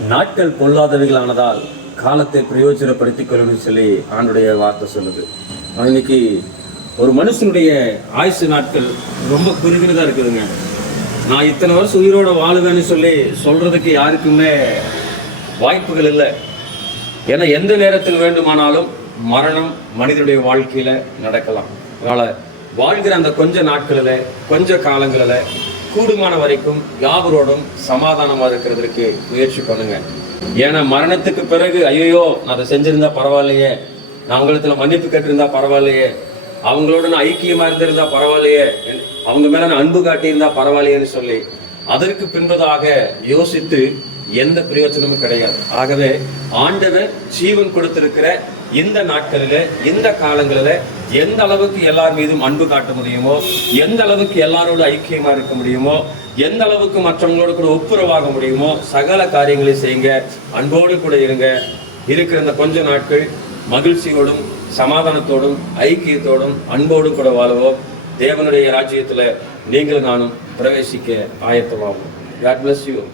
நாட்கள் பொல்லாதவைகளானதால் காலத்தை பிரயோஜனப்படுத்திக் கொள்ளணும்னு சொல்லி ஆண்டுடைய வார்த்தை சொல்லுது. இன்னைக்கு ஒரு மனுஷனுடைய ஆயுசு நாட்கள் ரொம்ப குறுகினதா இருக்குதுங்க. நான் இத்தனை வருஷம் உயிரோட வாழுவேன்னு சொல்லி சொல்றதுக்கு யாருக்குமே வாய்ப்புகள் இல்லை. ஏன்னா எந்த நேரத்தில் வேண்டுமானாலும் மரணம் மனிதனுடைய வாழ்க்கையில நடக்கலாம். அதனால வாழ்கிற அந்த கொஞ்ச நாட்களில் கொஞ்ச காலங்களில் கூடுமான வரைக்கும் யாவரோடும் சமாதானமாக இருக்கிறதுக்கு முயற்சி பண்ணுங்க. ஏன்னா மரணத்துக்கு பிறகு ஐயோ நான் அதை செஞ்சிருந்தா பரவாயில்லையே, நான் அவங்களிடத்துல மன்னிப்பு கேட்டிருந்தா பரவாயில்லையே, அவங்களோட நான் ஐக்கியமா இருந்திருந்தா பரவாயில்லையே, அவங்க மேல நான் அன்பு காட்டியிருந்தா பரவாயில்லையேன்னு சொல்லி அதற்கு பின்பதாக யோசித்து எந்த பிரயோஜனமும் கிடையாது. ஆகவே ஆண்டவர் ஜீவன் கொடுத்திருக்கிற இந்த நாட்களில இந்த காலங்களில எந்த அளவுக்கு எல்லார் மீதும் அன்பு காட்ட முடியுமோ, எந்த அளவுக்கு எல்லாரோட ஐக்கியமா இருக்க முடியுமோ, எந்த அளவுக்கு மற்றவங்களோட கூட ஒப்புரவாக முடியுமோ சகல காரியங்களையும் செய்யுங்க. அன்போடு கூட இருங்க. இருக்கிற இந்த கொஞ்ச நாட்கள் மகிழ்ச்சியோடும் சமாதானத்தோடும் ஐக்கியத்தோடும் அன்போடும் கூட வாழுவோம். தேவனுடைய ராஜ்யத்துல நீங்கள் நானும் பிரவேசிக்க ஆயத்தமாகும். God bless you.